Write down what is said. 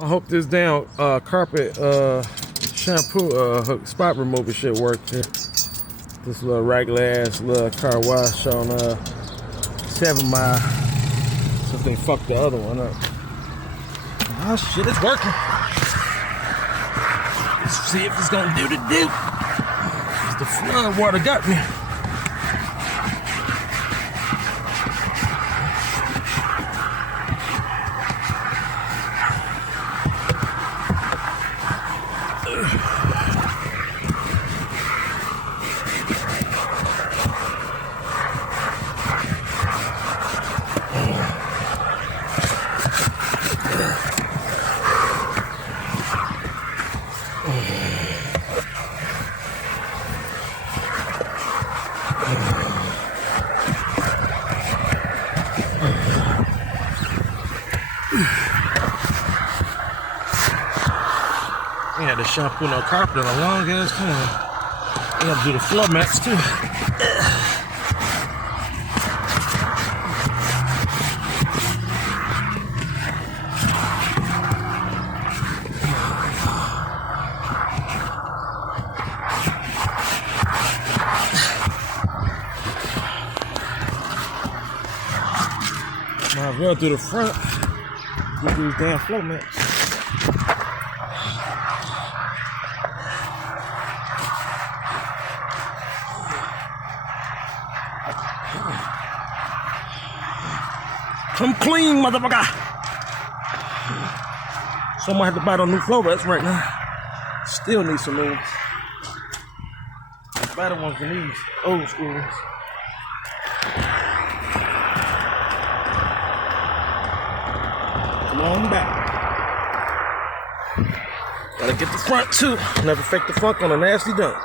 I hope this damn carpet shampoo spot remover shit worked here. This little regular ass little car wash on 7 Mile. So they fucked the other one up. Oh shit, it's working. Let's see if it's gonna do the do. The flood water got me. We had to shampoo no carpet in a long ass time. We had to do the floor mats too. Might as well do the front with these damn floor mats. Come clean, motherfucker. So I'm gonna have to buy those new floor mats right now. Still need some new ones. Better ones than these old school ones. Come on back. Gotta get the front too. Never fake the funk on a nasty dunk.